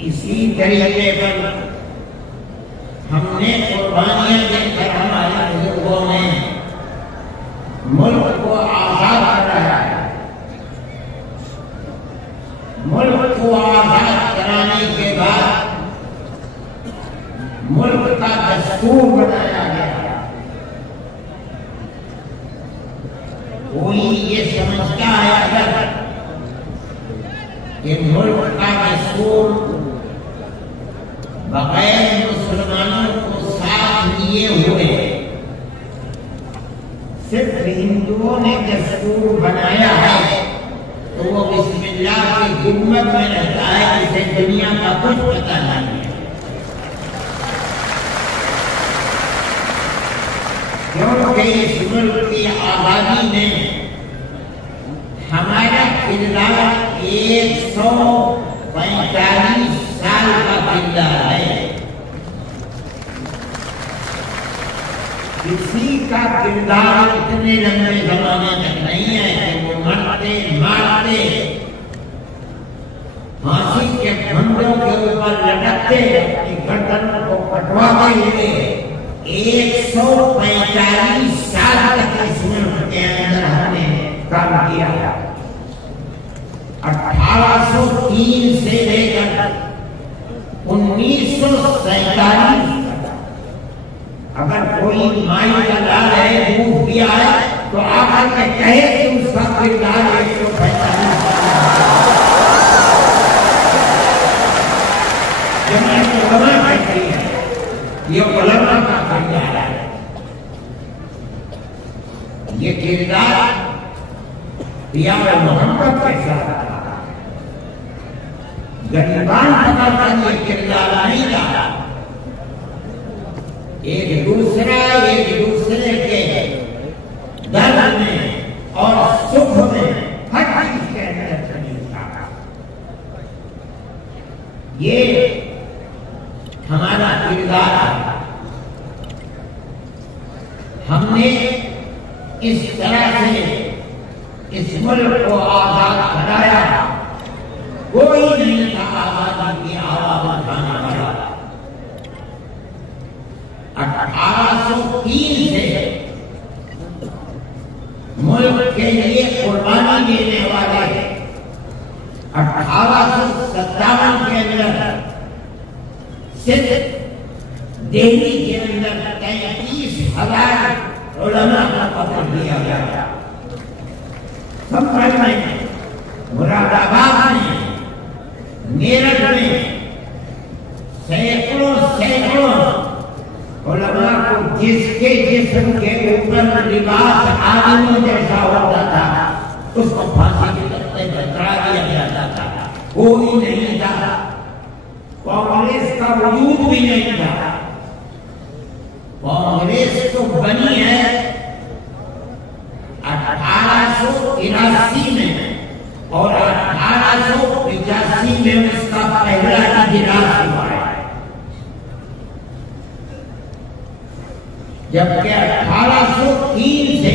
इसी तरीके पर हमने कुर्बानियां देकर हमारे बुजुर्गों ने मुल्क को आजाद कराया है। मुल्क को आजाद कराने के बाद मुल्क का दस्तूर बनाया गया। कोई ये समझता है अगर कि मुल्क का दस्तूर बगैर मुसलमानों को साथ लिए हुए सिर्फ हिंदुओं ने दस्तूर बनाया है तो वो बिस्मिल्लाह की गुम्मत में रहता है, इसे दुनिया का कुछ पता नहीं है। क्योंकि इस मुल्क की आबादी में हमारा किरदार 145 साल का किरदार है। किसी का किरदार इतने लंबे जमाने तक नहीं है कि वो मरते मारते फांसी के फंदों के ऊपर लटकते अपनी गर्दन को कटवाते हुए 145 साल तक इस मुल्क के अंदर हमने काम किया। 1803 से लेकर 1947 अगर कोई माई का लाल है, दूध पिया है, तो आकर के कहे कि उसका किरदार 145 कहती है, ये उलमा का किरदार है। ये किरदार प्यारे मोहम्मद के साथ गरीबान पकड़कर ये किरदार नहीं था। एक दूसरे के दर्द में और सुख में हर चीज के अंदर शरीर था। ये हमारा किरदार है। हमने इस तरह से इस मुल्क को आजाद कराया। कोई नहीं था आजादी की आवाज उठाने वाला। 1803 से मुल्क के लिए कुर्बानी देने वाले 1857 के अंदर सिर्फ दिल्ली के अंदर 33,000 उलमा का पकड़ दिया गया। संभल में, मुरादाबाद में, मेरठ में सैकड़ों उलमा को जिसके जिस्म के ऊपर लिबास आदमियों जैसा होता था उसको फांसी के तख्ते पर चढ़ा दिया जाता था। कोई नहीं था, कांग्रेस का वजूद भी नहीं था। कांग्रेस तो बनी है 1883 में और 1885 में उसका पहला इजलास हुआ है। जबकि 1803 से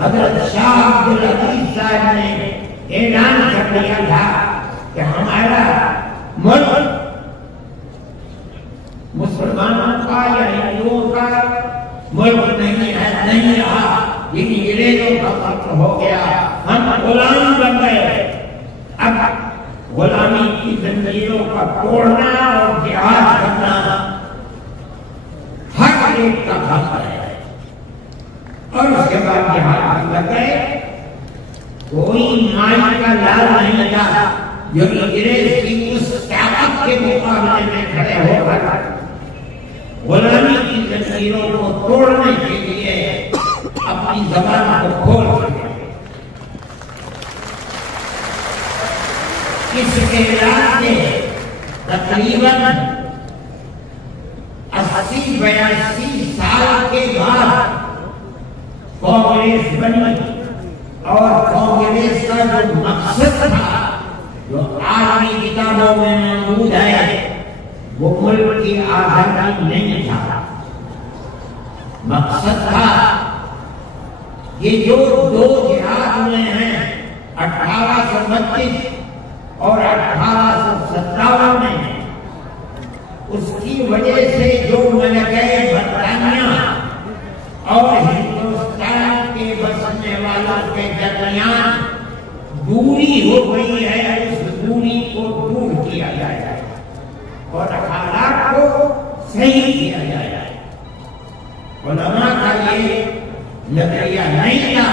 हजरत शाह अब्दुल अजीज साहब ने ऐलान कर दिया था कि हमारा मुल्क मुसलमानों का या हिंदुओं का मुल्क नहीं है, नहीं रहा। ये अंग्रेजों का मुल्क हो गया, हम गुलाम बन गए। अब गुलामी की जंजीरों का तोड़ना और जिहाद करना हर एक का हक है। और उसके बाद जिहाद लग गए। कोई माई का लाल नहीं था जो अंग्रेज की उस ताकत के मुकाबले में खड़े होकर गुलामी की जंजीरों को तोड़ने के लिए अपनी जबान को खोल सके। इसके रास्ते तकरीबन 80-82 साल के बाद कांग्रेस बनी और कांग्रेस का जो मकसद था, जो आज की किताबों में मौजूद है, वो मुल्क की आजादी नहीं था। मकसद था ये जो दो जिहाद हुए हैं 1832 और 1857 में दूरी हो गई है, उस दूरी को दूर किया जाए और हालात को सही किया जाए। उलमा का ये नजरिया नहीं था।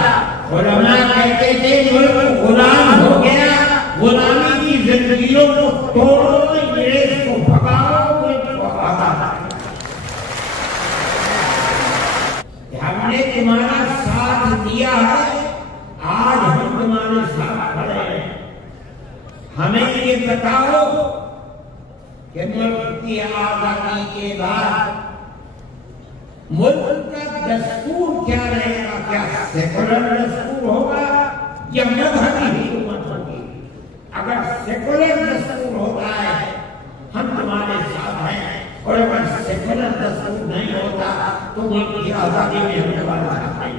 उलमा कहते थे मुल्क गुलाम हो गया, गुलामी की जिंदगियों को तोड़ो, अंग्रेज को भगाओ, हमने तुम्हारा साथ दिया है, आज हम तुम्हारे साथ खड़े हैं। हमें ये बताओ कि मुल्क की आजादी के बाद मुल्क का दस्तूर क्या रहेगा? क्या सेकुलर दस्तूर होगा या मजहबी हुकूमत होगी? अगर सेकुलर दस्तूर होता है हम तुम्हारे साथ हैं, और अगर सेकुलर दस्तूर नहीं होता तो मुल्क की आजादी में हम तुम्हारे साथ नहीं।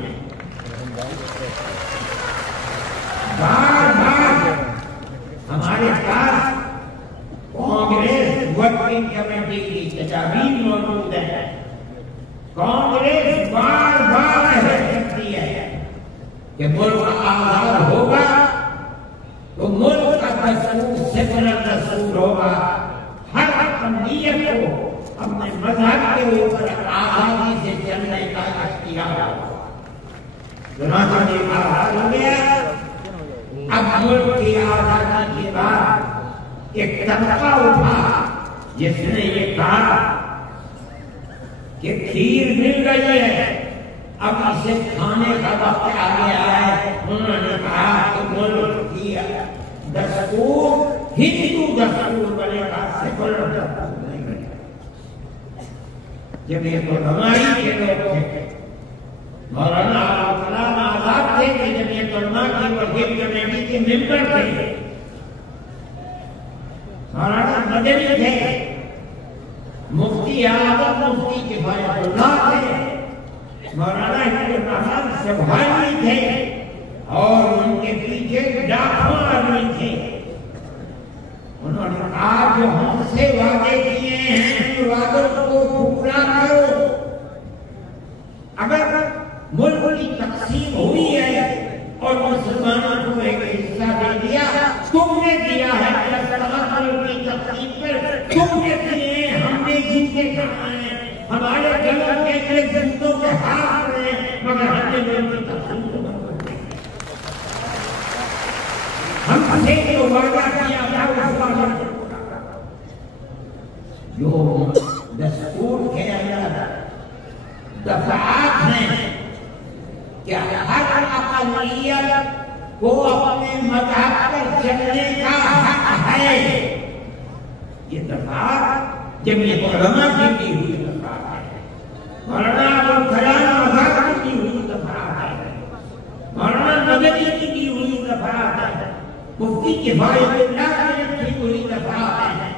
बार बार हमारे पास कांग्रेस वर्किंग कमेटी की तजावीज़ मौजूद है। कांग्रेस बार बार कहती है कि मुल्क आजाद होगा तो मुल्क का दस्तूर सेकुलर दस्तूर होगा। हर अक़लियत को अपने मजहब के ऊपर आजादी से चलने का इख्तियार होगा। आजाद हो गया। अब मुल्क की आजादी के बाद एक तबका उठा जिसने ये कहा कि खीर मिल गई है, अब इसे खाने का वक्त आ गया है। उन्होंने कहा कि मुल्क की दस्तूर हिंदू दस्तूर बनेगा, सेकुलर दस्तूर नहीं बनेगा। जब ये तो हमारी के लोग थे, मौलाना कलाम आजाद थे कि जब ये तलमा की वर्किंग कमेटी के मेंबर थे, मौलाना मदनी थे, मुफ्ती आजम मुफ्ती किफायतुल्लाह थे, मौलाना इब्राहिम सभानी थे और उनके पीछे लाखों आदमी थे। उन्होंने कहा जो हमसे वादे किए हैं वादों को पूरा करो। अगर मुल्क की तकसीम हुई है और मुसलमानों को एक हिस्सा दे दिया, तुमने दिया है मुल्क की तकसीम पर, तुमने दिए, हमने जिनके कहा है, हमारे गलों के जिंदों के हाथ में, मगर हमने मुल्क की तकसीम को बंद कर दिया। हमसे जो वादा किया था जो दस्तूर के अंदर दफात हैं कि हर अक़लियत को अपने मजहब पर चलने का हक है। ये दफात जमीयत उलमा की दी हुई दफात है, मौलाना अबुल कलाम आजाद की दी हुई दफात है, मौलाना मदनी की दी हुई दफात है, मुफ्ती किफायतुल्लाह की दी हुई दफात है।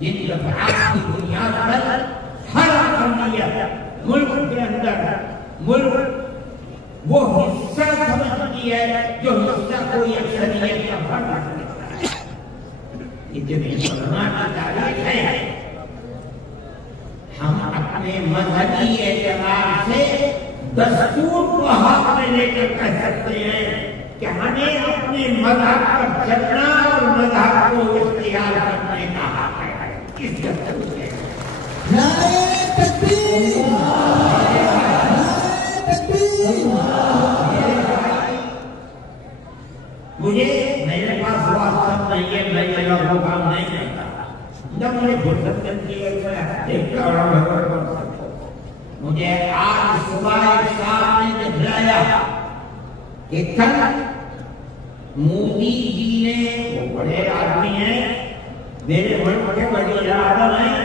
जिन दफात की बुनियाद पर हर अक़लियत मुल्क के अंदर मुल्क वो हिस्सा समझती है जो हिस्सा कोई अक्सरियत का फर्क रखता है। ये जमीयत उलमा की तारीख है। हम अपने मजहबी एतबार से दस्तूर को हाथ में लेकर कह सकते हैं कि हमें अपने मजहब पर चलना और मजहब को इख्तियार करने का हक है। इस दस्तूर से नारे तकबीर, मुझे मेरे पास वास्तव नहीं है, मैं ये लोगों काम नहीं करता। जब मुझे फुर्सत मिलती है मुझे आज सुबह एक साहब ने दिखलाया कि कल मोदी जी ने, वो बड़े आदमी हैं, मेरे मुल्क के वज़ीर आज़म हैं,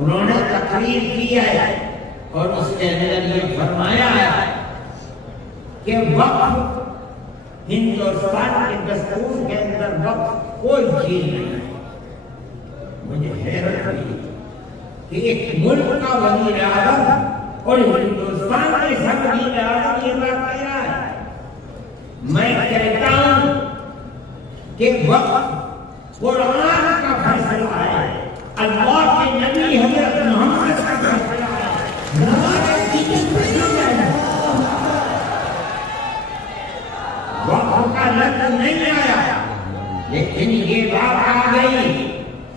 उन्होंने तकरीर की है और उसके अंदर ये फरमाया है कि वक्त हिंदुस्तान के दस्तूर के अंदर वक्त कोई चीज नहीं है। मुझे हैरत हुई कि एक मुल्क का वज़ीर आज़म और हिंदुस्तान के सब वज़ीर आज़म ये बात कह रहा है। मैं कहता हूं कि वक्त कुरान का फैसला है, अल्लाह के नबी हज़रत मोहम्मद का फैसला है। वक्त का लफ्ज़ नहीं आया,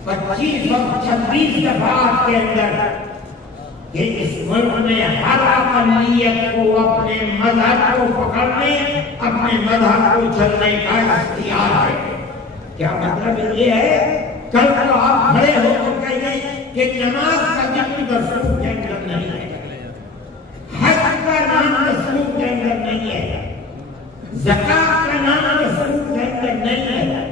25 और 26 दफात के अंदर कि इस मुल्क में हर अक़लियत को अपने मजहब को पकड़ने, अपने मजहब को चलने का इख्तियार है। क्या मतलब ये है? कल को आप खड़े होकर कहिए कि नमाज का जिक्र दस्तूर के अंदर नहीं है, हज का नाम दस्तूर के अंदर नहीं है, ज़कात का नाम दस्तूर के अंदर नहीं है,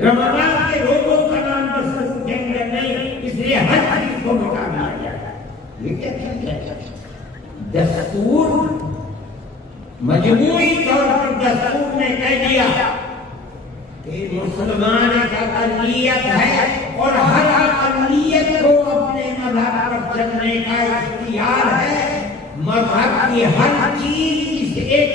रमज़ान के रोज़ों का नाम दस्तूर के अंदर नहीं, इसलिए हर चीज को मिटा दिया जाए। ये क्या चीज है? दस्तूर मजबूरी तौर पर दस्तूर ने कह दिया कि मुसलमान एक अक़लियत है और हर अक़लियत को अपने मजहब पर चलने का इख्तियार है। मजहब की हर चीज इस एक